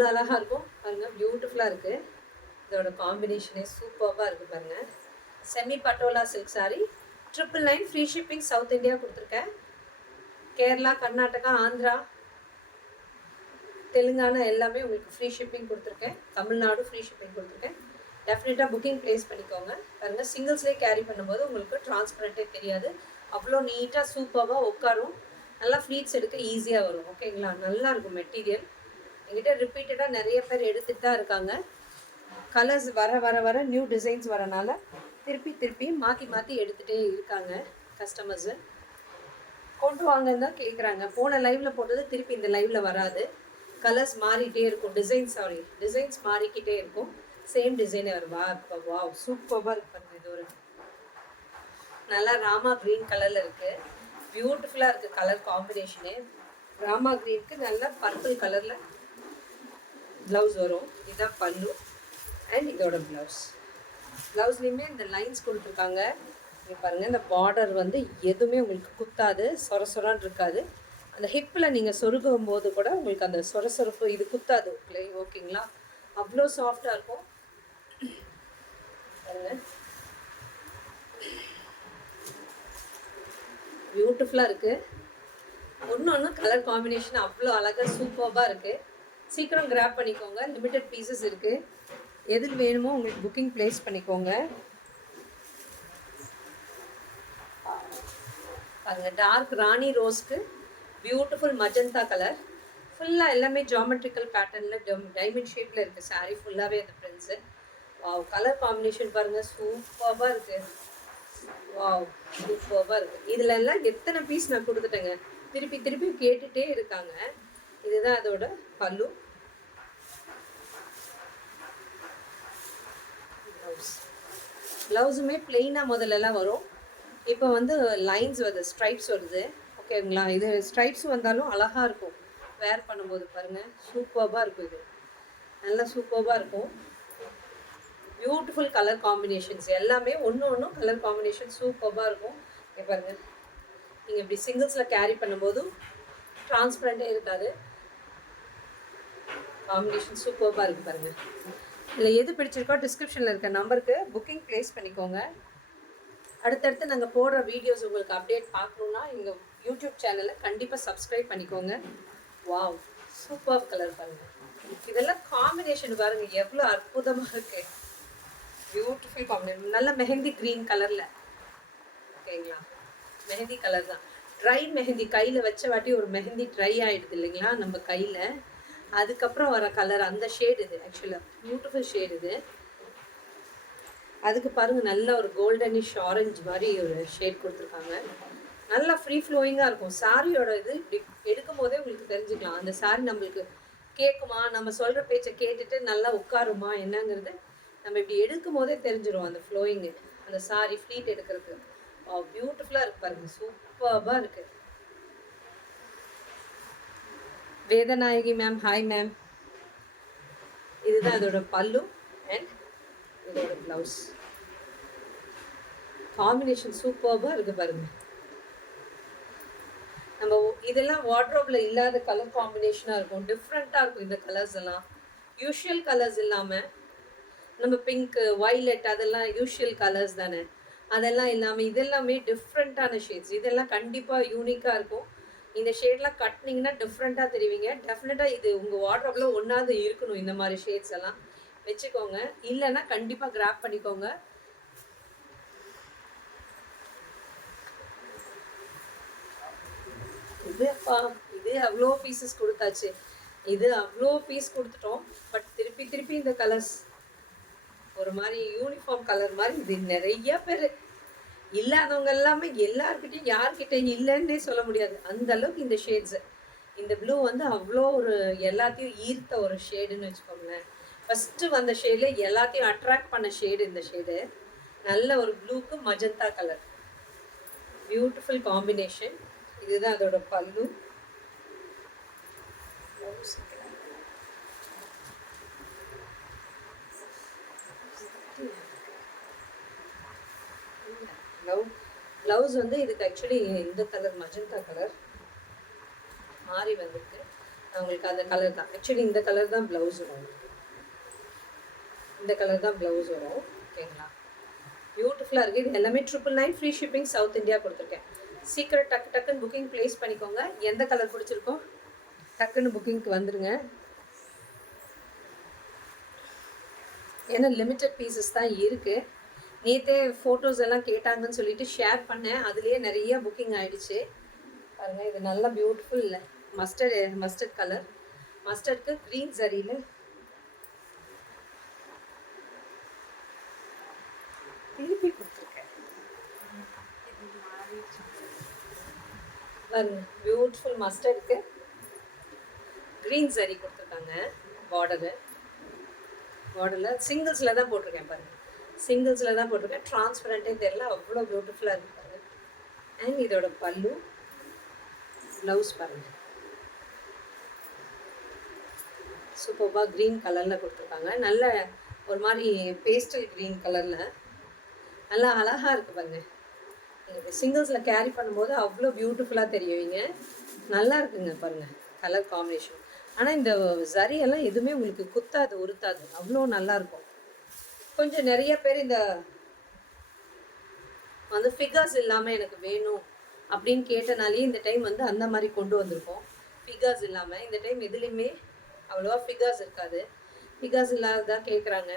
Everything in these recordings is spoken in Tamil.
அவ்வளோ அழகாக இருக்கும் பாருங்கள், பியூட்டிஃபுல்லாக இருக்குது. இதோட காம்பினேஷனே சூப்பராக இருக்குது பாருங்கள். Semi patola silk sari, 999 free shipping. South India கொடுத்துருக்கேன். கேரளா, கர்நாடகா, ஆந்திரா, தெலுங்கானா எல்லாமே உங்களுக்கு ஃப்ரீ ஷிப்பிங் கொடுத்துருக்கேன். தமிழ்நாடு ஃப்ரீ ஷிப்பிங் கொடுத்துருக்கேன். டெஃபினட்டாக புக்கிங் ப்ளேஸ் பண்ணிக்கோங்க. பாருங்கள், சிங்கிள்ஸ்லேயே கேரி பண்ணும்போது உங்களுக்கு டிரான்ஸ்பரண்ட்டே தெரியாது. அவ்வளோ நீட்டாக சூப்பராக உட்காரும். நல்லா ஃப்ளீட்ஸ் எடுக்க ஈஸியாக வரும். ஓகேங்களா, நல்லாயிருக்கும் மெட்டீரியல். என்கிட்ட ரிப்பீட்டடாக நிறைய பேர் எடுத்துகிட்டு தான் இருக்காங்க. கலர்ஸ் வர வர வர நியூ டிசைன்ஸ் வரனால திருப்பி மாற்றி மாற்றி எடுத்துகிட்டே இருக்காங்க கஸ்டமர்ஸு. கொண்டு வாங்கன்னு தான் கேட்குறாங்க. போன லைவில் போட்டது திருப்பி இந்த லைவில் வராது. கலர்ஸ் மாறிட்டே இருக்கும். டிசைன்ஸ் மாறிக்கிட்டே இருக்கும். சேம் டிசைனே வரும். வா சூப்பராக இருக்கு பாருங்க. இது ஒரு நல்லா ராமா க்ரீன் கலரில் இருக்குது. பியூட்டிஃபுல்லாக இருக்குது கலர் காம்பினேஷனு. ராமா க்ரீனுக்கு நல்லா பர்பிள் கலரில் ப்ளவுஸ் வரும். இதுதான் பல்லு அண்ட் இதோட ப்ளவுஸ்லேயுமே இந்த லைன்ஸ் கொடுத்துருக்காங்க. இங்கே பாருங்கள், இந்த பார்டர் வந்து எதுவுமே உங்களுக்கு குத்தாது, சொரன்னு இருக்காது. அந்த ஹிப்பில் நீங்கள் சொருகும் போது கூட உங்களுக்கு அந்த சொரப்பு இது குத்தாது. ஓகேங்களா, அவ்வளோ சாஃப்டாக இருக்கும் பாருங்கள். பியூட்டிஃபுல்லாக இருக்குது. ஒன்று கலர் காம்பினேஷன் அவ்வளோ அழகாக சூப்பராக இருக்குது. சீக்கிரம் கிராப் பண்ணிக்கோங்க. லிமிட்டட் பீசஸ் இருக்குது. எதில் வேணுமோ உங்களுக்கு புக்கிங் ப்ளேஸ் பண்ணிக்கோங்க. பாருங்கள், டார்க் ராணி ரோஸ்க்கு பியூட்டிஃபுல் மஜந்தா கலர். ஃபுல்லாக எல்லாமே ஜாமெட்ரிக்கல் பேட்டர்னில் டைமண்ட் ஷேப்பில் இருக்குது. சாரீ ஃபுல்லாகவே அந்த பிரிண்ட்ஸு. வாவ், கலர் காம்பினேஷன் பாருங்கள், சூப்பராக இருக்குது. வாவ், சூப்பராக இருக்குது. இதில் எல்லாம் எத்தனை பீஸ் நான் கொடுத்துட்டேங்க. திருப்பி கேட்டுகிட்டே இருக்காங்க. இதுதான் அதோட பல்லு. ப்ளவுஸுமே பிளெயினாக முதல்லலாம் வரும். இப்போ வந்து லைன்ஸ் வருது, ஸ்ட்ரைப்ஸ் வருது. ஓகேங்களா, இது ஸ்ட்ரைப்ஸ் வந்தாலும் அழகாக இருக்கும் வேர் பண்ணும்போது. பாருங்கள், சூப்பராக இருக்கும். இது நல்லா சூப்பராக இருக்கும். பியூட்டிஃபுல் கலர் காம்பினேஷன்ஸ் எல்லாமே ஒன்றும் கலர் காம்பினேஷன் சூப்பராக இருக்கும். இங்கே பாருங்கள், நீங்கள் இப்படி சிங்கிள்ஸில் கேரி பண்ணும்போதும் டிரான்ஸ்பரண்ட்டே இருக்காது. காம்பினேஷன் சூப்பராக இருக்குது பாருங்கள். இதில் எது பிடிச்சிருக்கோ டிஸ்கிரிப்ஷனில் இருக்க நம்பருக்கு புக்கிங் ப்ளேஸ் பண்ணிக்கோங்க. அடுத்தடுத்து நாங்கள் போடுற வீடியோஸ் உங்களுக்கு அப்டேட் பார்க்கணுன்னா எங்கள் யூடியூப் சேனலை கண்டிப்பாக சப்ஸ்கிரைப் பண்ணிக்கோங்க. வாவ், சூப்பர் கலர் பாருங்கள். இதெல்லாம் காம்பினேஷன் பாருங்கள் எவ்வளோ அற்புதமாக இருக்குது. Beautiful combination. நல்ல மெஹந்தி க்ரீன் கலரில். ஓகேங்களா, மெஹந்தி கலர் தான். ட்ரை மெஹந்தி கையில் வச்ச வாட்டி ஒரு மெஹந்தி ட்ரை ஆகிடுது இல்லைங்களா நம்ம கையில், அதுக்கப்புறம் வர கலர் அந்த ஷேடு இது. ஆக்சுவலாக பியூட்டிஃபுல் ஷேடு இது. அதுக்கு பாருங்கள், நல்ல ஒரு கோல்டனிஷ் ஆரஞ்சு மாதிரி ஒரு ஷேட் கொடுத்துருக்காங்க. நல்லா ஃப்ரீ ஃப்ளோயிங்காக இருக்கும். சாரியோட இது இப்படி எடுக்கும் போதே உங்களுக்கு தெரிஞ்சுக்கலாம் அந்த சாரி நம்மளுக்கு கேட்குமா, நம்ம சொல்கிற பேச்சை கேட்டுட்டு நல்லா உட்காருமா என்னங்கிறது நம்ம இப்படி எடுக்கும் போதே தெரிஞ்சிடும். அந்த ஃப்ளோயிங்கு, அந்த சாரி ஃப்ளீட் எடுக்கிறதுக்கு பியூட்டிஃபுல்லாக இருக்குது பாருங்கள். சூப்பராக இருக்குது. Vedanayaki ma'am, hi ma'am. இதுதான் அதோட பல்லு அண்ட் இதோட ப்ளவுஸ். காம்பினேஷன் சூப்பராக இருக்குது பாருங்கள். நம்ம இதெல்லாம் வார்ட்ரோப்பில் இல்லாத கலர் காம்பினேஷனாக இருக்கும். டிஃப்ரெண்ட்டாக இருக்கும் இந்த கலர்ஸ் எல்லாம். யூஷுவல் கலர்ஸ் இல்லாமல் நம்ம பிங்க்கு, வைலட் அதெல்லாம் யூஷுவல் கலர்ஸ் தானே. அதெல்லாம் இல்லாமல் இதெல்லாமே டிஃப்ரெண்ட்டான ஷேட்ஸ். இதெல்லாம் கண்டிப்பாக யூனிக்காக இருக்கும். இந்த ஷேட்லாம் கட்டினீங்கன்னா டிஃப்ரெண்ட்டாக தெரிவிங்க. டெஃபினட்டாக இது உங்கள் வார்ட்ரோப்பில் ஒன்றாவது இருக்கணும். இந்த மாதிரி ஷேட்ஸ் எல்லாம் வச்சுக்கோங்க. இல்லைன்னா கண்டிப்பாக கிராப் பண்ணிக்கோங்க. இது அவ்வளோ பீசஸ் கொடுத்தாச்சு. இது அவ்வளோ பீஸ் கொடுத்துட்டோம். பட் திருப்பி இந்த கலர்ஸ் ஒரு மாதிரி யூனிஃபார்ம் கலர் மாதிரி. இது நிறைய பேர் இல்லாதவங்க எல்லாமே எல்லாருக்கிட்டையும் யார்கிட்டையும் இல்லைன்னே சொல்ல முடியாது. அந்த அளவுக்கு இந்த ஷேட்ஸு, இந்த ப்ளூ வந்து அவ்வளோ ஒரு எல்லாத்தையும் ஈர்த்த ஒரு ஷேடுன்னு வச்சுக்கோங்களேன். ஃபஸ்ட்டு வந்த ஷேடில் எல்லாத்தையும் அட்ராக்ட் பண்ண ஷேடு இந்த ஷேடு. நல்ல ஒரு ப்ளூக்கு மஜந்தா கலர், பியூட்டிஃபுல் காம்பினேஷன். இதுதான் அதோட பல்லு. ப்ளவுஸ் வந்து இதுக்கு ஆக்சுவலி இந்த கலர் மஜந்தா கலர் மாறி வந்துருக்கு. உங்களுக்கு அந்த கலர் தான். ஆக்சுவலி இந்த கலர் தான் ப்ளவுஸ் வரும். இந்த கலர் தான் ப்ளவுஸ் வரும். ஓகேங்களா? பியூட்டிஃபுல்லாக இருக்குது. இது எல்லாமே 999 ஃப்ரீ ஷிப்பிங் சவுத் இந்தியா கொடுத்துருக்கேன். சீக்கிரம் டக்குன்னு புக்கிங் ப்ளேஸ் பண்ணிக்கோங்க. எந்த கலர் பிடிச்சிருக்கோ டக்குன்னு புக்கிங்க்கு வந்துடுங்க. ஏன்னா லிமிட்டட் பீசஸ் தான் இருக்குது. நேற்றே ஃபோட்டோஸ் எல்லாம் கேட்டாங்கன்னு சொல்லிட்டு ஷேர் பண்ணேன். அதுலேயே நிறைய புக்கிங் ஆகிடுச்சு. பாருங்கள், இது நல்லா பியூட்டிஃபுல் மஸ்டர்ட் கலர். மஸ்டர்டுக்கு க்ரீன் சரியில் திருப்பி கொடுத்துருக்கேன். பாருங்க, பியூட்டிஃபுல் மஸ்டர்டுக்கு க்ரீன் சரி கொடுத்துருக்காங்க. பார்டரில் சிங்கிள்ஸில் தான் போட்டிருக்கேன். பாருங்கள், சிங்கிள்ஸில் தான் போட்டிருக்கேன். ட்ரான்ஸ்பரண்ட்டே தெரியல, அவ்வளோ பியூட்டிஃபுல்லாக இருக்குது பாருங்கள். அண்ட் இதோட பல்லு, ப்ளவுஸ் பாருங்கள், சூப்பர்பாக க்ரீன் கலரில் கொடுத்துருக்காங்க. நல்ல ஒரு மாதிரி பேஸ்டல் க்ரீன் கலரில் நல்லா அழகாக இருக்குது பாருங்கள். எனக்கு சிங்கிள்ஸில் கேரி பண்ணும்போது அவ்வளோ பியூட்டிஃபுல்லாக தெரியுவீங்க. நல்லா இருக்குங்க பாருங்கள் கலர் காம்பினேஷன். ஆனால் இந்த ஜரியெல்லாம் எதுவுமே உங்களுக்கு குத்தாது, உறுத்தாது, அவ்வளோ நல்லாயிருக்கும். கொஞ்சம் நிறைய பேர் இந்த வந்து ஃபிகர்ஸ் இல்லாமல் எனக்கு வேணும் அப்படின்னு கேட்டனாலே இந்த டைம் வந்து அந்த மாதிரி கொண்டு வந்திருக்கோம். ஃபிகர்ஸ் இல்லாமல் இந்த டைம் எதுலேயுமே அவ்வளோவா ஃபிகர்ஸ் இருக்காது. ஃபிகர்ஸ் இல்லாததாக கேட்குறாங்க.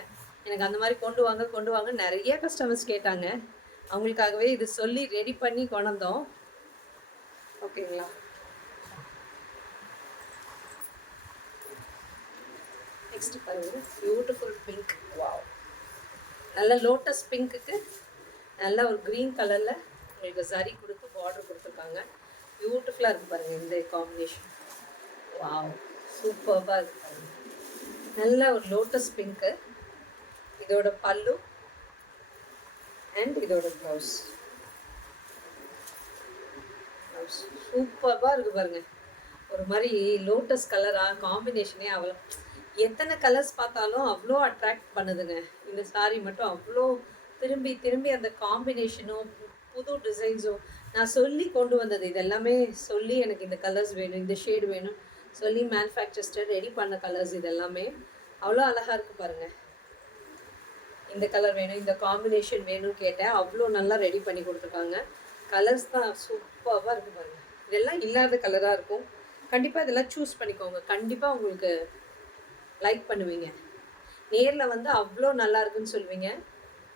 எனக்கு அந்த மாதிரி கொண்டு வாங்க நிறைய கஸ்டமர்ஸ் கேட்டாங்க. அவங்களுக்காகவே இது சொல்லி ரெடி பண்ணி கொண்டோம். ஓகேங்களா? நெக்ஸ்ட் பாருங்க, பியூட்டிஃபுல் பிங்க். வாவ், நல்ல லோட்டஸ் பிங்க்குக்கு நல்ல ஒரு க்ரீன் கலரில் உங்களுக்கு சரி கொடுத்து பார்டர் கொடுத்துருக்காங்க. பியூட்டிஃபுல்லாக இருக்குது பாருங்கள் இந்த காம்பினேஷன். வாவ், சூப்பர்பாக இருக்குது பாருங்கள். நல்ல ஒரு லோட்டஸ் பிங்க்கு. இதோட பல்லு அண்ட் இதோட ப்ளவுஸ் சூப்பர்பாக இருக்குது பாருங்கள். ஒரு மாதிரி லோட்டஸ் கலராக காம்பினேஷனே அவ்வளோ, எத்தனை கலர்ஸ் பார்த்தாலும் அவ்வளோ அட்ராக்ட் பண்ணுதுங்க. இந்த சாரீ மட்டும் அவ்வளோ திரும்பி அந்த காம்பினேஷனும் புது டிசைன்ஸும் நான் சொல்லி கொண்டு வந்தது. இது எல்லாமே சொல்லி எனக்கு இந்த கலர்ஸ் வேணும், இந்த ஷேடு வேணும் சொல்லி மேனுஃபேக்சர்ஸ்டர் ரெடி பண்ண கலர்ஸ். இது எல்லாமே அவ்வளோ அழகாக இருக்குது பாருங்கள். இந்த கலர் வேணும், இந்த காம்பினேஷன் வேணும்னு கேட்டேன். அவ்வளோ நல்லா ரெடி பண்ணி கொடுத்துருக்காங்க. கலர்ஸ் தான் சூப்பராக இருக்குது பாருங்கள். இதெல்லாம் இல்லாத கலராக இருக்கும். கண்டிப்பாக இதெல்லாம் சூஸ் பண்ணிக்கோங்க. கண்டிப்பாக உங்களுக்கு லைக் பண்ணுவீங்க. நேரில் வந்து அவ்வளோ நல்லா இருக்குன்னு சொல்லுவீங்க.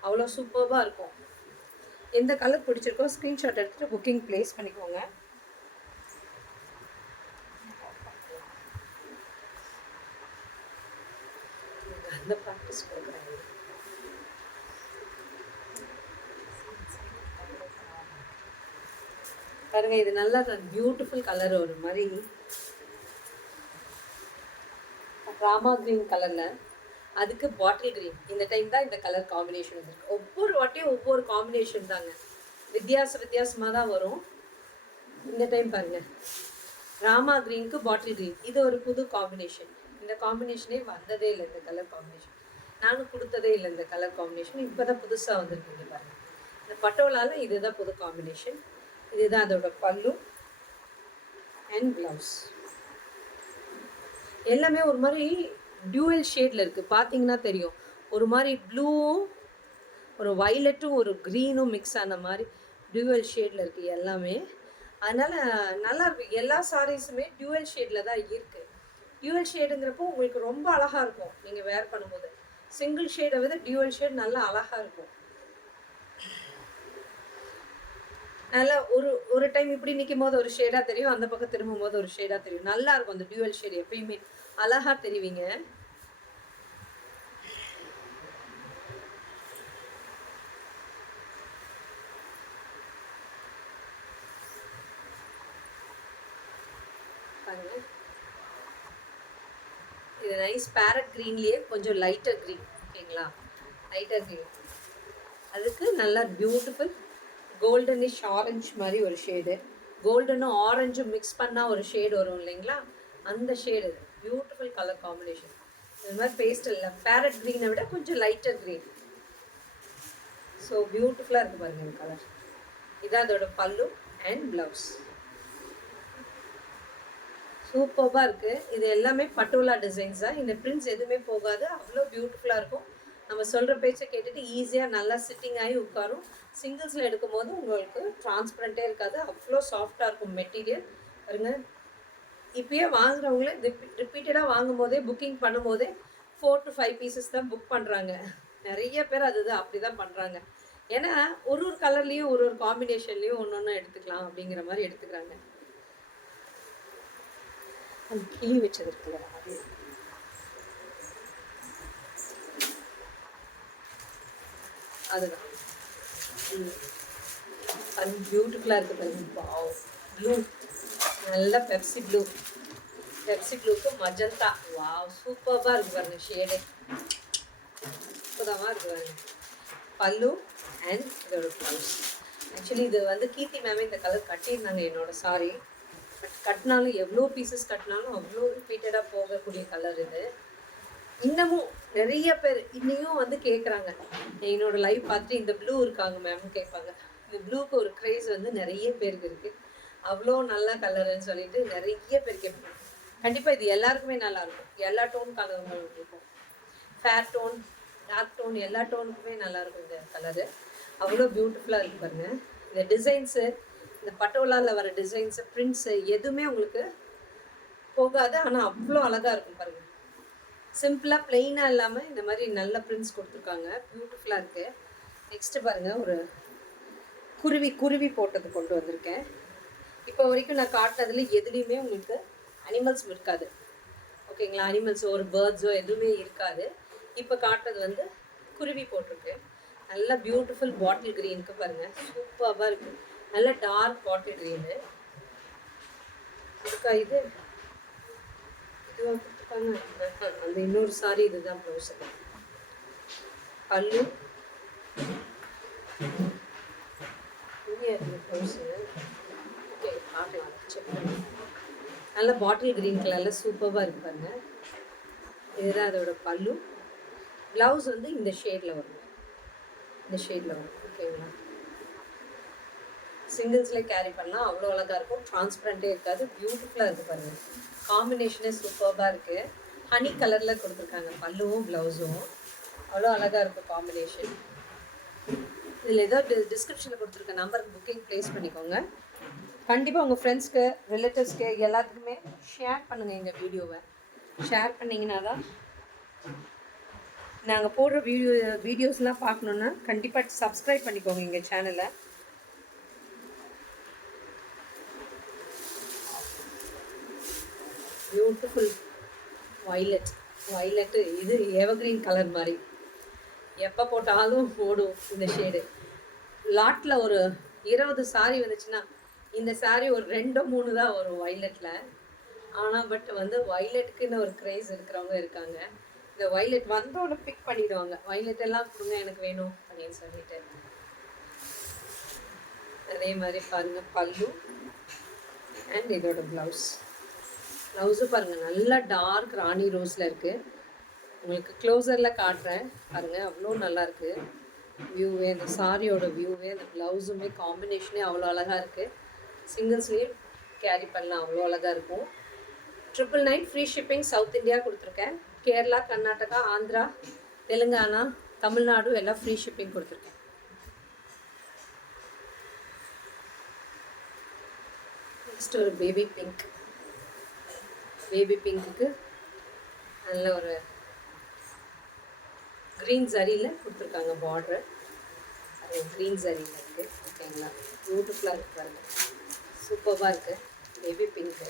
அவ்வளோ சூப்பராக இருக்கும். எந்த கலர் பிடிச்சிருக்கோ ஸ்க்ரீன்ஷாட் எடுத்துகிட்டு புக்கிங் ப்ளேஸ் பண்ணிக்கோங்க. அந்த ப்ராக்டிஸ் கொடுக்குறேன். பாருங்க, இது நல்லா பியூட்டிஃபுல் கலர். ஒரு மாதிரி ராமா கிரீன் கலரில், அதுக்கு பாட்டில் கிரீன். இந்த டைம் தான் இந்த கலர் காம்பினேஷன் வந்துருக்கு. ஒவ்வொரு வாட்டியும் ஒவ்வொரு காம்பினேஷன் தாங்க, வித்தியாசமாக தான் வரும். இந்த டைம் பாருங்கள், ராமா கிரீனுக்கு பாட்டில் கிரீன். இது ஒரு புது காம்பினேஷன். இந்த காம்பினேஷனே வந்ததே இல்லை. இந்த கலர் காம்பினேஷன் நானும் கொடுத்ததே இல்லை. இந்த கலர் காம்பினேஷன் இப்போ தான் புதுசாக வந்துருக்குங்க பாருங்கள். இந்த பட்டோலாவில் இதுதான் புது காம்பினேஷன். இதுதான் அதோட பல்லு அண்ட் ப்ளவுஸ். எல்லாமே ஒரு மாதிரி டியூவல் ஷேடில் இருக்குது. பார்த்தீங்கன்னா தெரியும், ஒரு மாதிரி ப்ளூவும் ஒரு வைலட்டும் ஒரு க்ரீனும் மிக்ஸ் ஆன மாதிரி டியூவல் ஷேடில் இருக்குது எல்லாமே. அதனால் நல்லாயிருக்கு. எல்லா சாரீஸுமே டியூவல் ஷேடில் தான் இருக்குது. டியூவல் ஷேடுங்கிறப்போ உங்களுக்கு ரொம்ப அழகாக இருக்கும் நீங்கள் வேர் பண்ணும்போது. சிங்கிள் ஷேடை விட டியூவல் ஷேட் நல்லா அழகாக இருக்கும். நல்லா ஒரு டைம் இப்படி நிற்கும் போது ஒரு ஷேடாக தெரியும், அந்த பக்கம் திரும்பும் போது ஒரு ஷேடாக தெரியும். நல்லா இருக்கும் அந்த டியூவல் ஷேட். எப்பயுமே அழகாக தெரிவிங்க. பாருங்க, இது நைஸ் பேரட் க்ரீன்லேயே கொஞ்சம் லைட்டர் க்ரீன். ஓகேங்களா? லைட்டர் க்ரீன், அதுக்கு நல்லா பியூட்டிஃபுல் கோல்டனிஷ் ஆரஞ்சு மாதிரி ஒரு ஷேடு. கோல்டனும் ஆரஞ்சும் மிக்ஸ் பண்ணால் ஒரு ஷேடு வரும் இல்லைங்களா? அந்த ஷேடு பியூட்டிஃபுல் கலர் காம்பினேஷன். இது மாதிரி பேஸ்ட் இல்லை, பேரட் க்ரீனை விட கொஞ்சம் லைட்டர் க்ரீன். ஸோ பியூட்டிஃபுல்லாக இருக்குது பாருங்கள் இந்த கலர். இதான் அதோட பல்லு அண்ட் ப்ளவுஸ். சூப்பராக இருக்குது. இது எல்லாமே பட்டோலா டிசைன்ஸ் தான். இந்த பிரிண்ட்ஸ் எதுவுமே போகாது. அவ்வளோ பியூட்டிஃபுல்லாக இருக்கும். நம்ம சொல்கிற பேச்சை கேட்டுட்டு ஈஸியாக நல்லா சிட்டிங் ஆகி உட்காரும். சிங்கிள்ஸில் எடுக்கும்போது உங்களுக்கு டிரான்ஸ்பரண்ட்டே இருக்காது. அவ்வளோ சாஃப்டாக இருக்கும் மெட்டீரியல். பாருங்க, இப்பயே வாங்குறவங்களே ரிப்பீட்டடாக வாங்கும் போதே புக்கிங் பண்ணும் போதே 4 to 5 பீசஸ் தான் புக் பண்ணுறாங்க. நிறைய பேர் அதுதான் அப்படி தான் பண்ணுறாங்க. ஏன்னா ஒரு கலர்லேயும் ஒரு காம்பினேஷன்லேயும் ஒன்று எடுத்துக்கலாம் அப்படிங்கிற மாதிரி எடுத்துக்கிறாங்க. அது கிளி வச்சது இருக்குல்ல, அதுதான். அது பியூட்டிஃபுல்லாக இருக்குது பாருங்க. வாவ், ப்ளூ, நல்ல பெப்சி ப்ளூக்கு மஜந்தா. வாவ், சூப்பராக இருக்குது பாருங்க. ஷேடு சூப்பராக இருக்குது பாருங்க. பல்லு அண்ட் இதோட ப்ளவுஸ். ஆக்சுவலி இது வந்து கீர்த்தி மேமே இந்த கலர் கட்டியிருந்தாங்க என்னோட சாரி. பட் கட்டினாலும் எவ்வளோ பீசஸ் கட்டினாலும் அவ்வளோ ரிப்பீட்டடாக போகக்கூடிய கலர் இது. இன்னமும் நிறைய பேர் இன்னையும் வந்து கேட்குறாங்க, என்னோடய லைவ் பார்த்துட்டு இந்த ப்ளூ இருக்காங்க மேம்னு கேட்பாங்க. இந்த ப்ளூக்கு ஒரு க்ரேஸ் வந்து நிறைய பேருக்கு இருக்குது. அவ்வளோ நல்ல கலருன்னு சொல்லிட்டு நிறைய பேர் கேட்பாங்க. கண்டிப்பாக இது எல்லாருக்குமே நல்லாயிருக்கும். எல்லா டோன் கலர்களும் இருக்கும். ஃபேர் டோன், டார்க் டோன், எல்லா டோனுக்குமே நல்லாயிருக்கும் இந்த கலரு. அவ்வளோ பியூட்டிஃபுல்லாக இருக்குது பாருங்க. இந்த டிசைன்ஸு, இந்த பட்டோலாவில் வர டிசைன்ஸு, பிரிண்ட்ஸு எதுவுமே உங்களுக்கு போகாது. ஆனால் அவ்வளோ அழகாக இருக்கும் பாருங்கள். சிம்பிளாக ப்ளெயினாக இல்லாமல் இந்த மாதிரி நல்ல பிரிண்ட்ஸ் கொடுத்துருக்காங்க. பியூட்டிஃபுல்லாக இருக்குது. நெக்ஸ்ட்டு பாருங்கள், ஒரு குருவி போட்டது கொண்டு வந்திருக்கேன். இப்போ வரைக்கும் நான் காட்டினதுல எதுலேயுமே உங்களுக்கு அனிமல்ஸ் இருக்காது. ஓகேங்களா, அனிமல்ஸோ ஒரு பேர்ட்ஸோ எதுவுமே இருக்காது. இப்போ காட்டுறது வந்து குருவி போட்டிருக்கு. நல்லா பியூட்டிஃபுல் பாட்டில் க்ரீனுக்கு பாருங்கள், சூப்பராக இருக்குது. நல்ல டார்க் பாட்டில் க்ரீனு இருக்கா. இது இதுவாக கொடுத்துருக்காங்க. அந்த இன்னொரு சாரி இதுதான் ப்ளவுஸு. பல்லு இங்கே இருக்குது ப்ளவுஸு. ஓகே, காட்டுங்க, செக் பண்ணி. நல்ல பாட்டில் க்ரீன் கலரில் சூப்பராக இருக்கு பாருங்க. இதுதான் அதோட பல்லு. ப்ளவுஸ் வந்து இந்த ஷேடில் வரும். இந்த ஷேடில் வரும். ஓகேங்களா, சிங்கிள்ஸில் கேரி பண்ணால் அவ்வளோ அழகாக இருக்கும். டிரான்ஸ்பரண்ட்டே இருக்காது. பியூட்டிஃபுல்லாக இருக்குது பாருங்கள். காம்பினேஷனே சூப்பராக இருக்குது. ஹனி கலரில் கொடுத்துருக்காங்க பல்லுவும் ப்ளவுஸும். அவ்வளோ அழகாக இருக்கும் காம்பினேஷன். இதில் ஏதோ டிஸ்கிரிப்ஷனில் கொடுத்துருக்க நம்பருக்கு புக்கிங் ப்ளேஸ் பண்ணிக்கோங்க. கண்டிப்பாக உங்கள் ஃப்ரெண்ட்ஸ்க்கு, ரிலேட்டிவ்ஸ்க்கு எல்லாத்துக்குமே ஷேர் பண்ணுங்கள். எங்கள் வீடியோவை ஷேர் பண்ணிங்கன்னா தான் நாங்கள் போடுற வீடியோஸ்லாம் பார்க்கணுன்னா கண்டிப்பாக சப்ஸ்கிரைப் பண்ணிக்கோங்க எங்கள் சேனலை. Beautiful violet. இது எவர்கிரீன் கலர் மாதிரி எப்போ போட்டாலும் ஓடும் இந்த ஷேடு. லாட்டில் ஒரு 20 சாரி வந்துச்சுன்னா இந்த சாரி ஒரு 2-3 தான் வரும் வைலட்டில். ஆனால் பட் வந்து வைலட்டுக்குன்னு ஒரு க்ரேஸ் இருக்கிறவங்க இருக்காங்க. இந்த வைலட் வந்தோட பிக் பண்ணிவிடுவாங்க. வைலட் எல்லாம் கொடுங்க எனக்கு வேணும் அப்படின்னு சொல்லிட்டு. அதே மாதிரி பாருங்கள் பல்லு அண்ட் இதோட ப்ளவுஸு பாருங்கள், நல்லா டார்க் ராணி ரோஸில் இருக்குது. உங்களுக்கு க்ளோஸரில் காட்டுறேன் பாருங்கள். அவ்வளோ நல்லாயிருக்கு வியூவே. அந்த சாரியோட வியூவே, அந்த ப்ளவுஸுமே காம்பினேஷனே அவ்வளோ அழகாக இருக்குது. சிங்கிள்ஸ்லேயே கேரி பண்ணலாம், அவ்வளோ அழகாக இருக்கும். 999 ஃப்ரீ ஷிப்பிங் சவுத் இந்தியா கொடுத்துருக்கேன். கேரளா, கர்நாடகா, ஆந்திரா, தெலுங்கானா, தமிழ்நாடு எல்லாம் ஃப்ரீ ஷிப்பிங் கொடுத்துருக்கேன். நெக்ஸ்ட் ஒரு பேபி பிங்க்குக்கு நல்ல ஒரு க்ரீன் ஜரியில் கொடுத்துருக்காங்க பார்டர். அது க்ரீன் ஜரியில் இருக்குது. ஓகேங்களா, பியூட்டிஃபுல்லாக இருக்குது பாருங்க. சூப்பராக இருக்குது பேபி பிங்க்கு.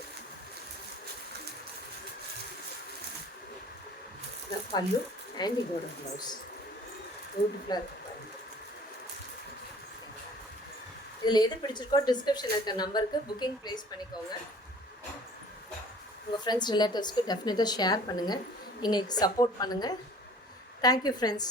பல்லு அண்ட் இதோட ப்ளவுஸ் பியூட்டிஃபுல்லாக இருக்குது பாருங்க. இதில் எது பிடிச்சிருக்கோ டிஸ்கிரிப்ஷனில் இருக்க நம்பருக்கு புக்கிங் ப்ளேஸ் பண்ணிக்கோங்க. உங்கள் ஃப்ரெண்ட்ஸ் ரிலேட்டிவ்ஸ்க்கு டெஃபினட்டாக ஷேர் பண்ணுங்கள். எங்களுக்கு சப்போர்ட் பண்ணுங்கள். Thank you friends.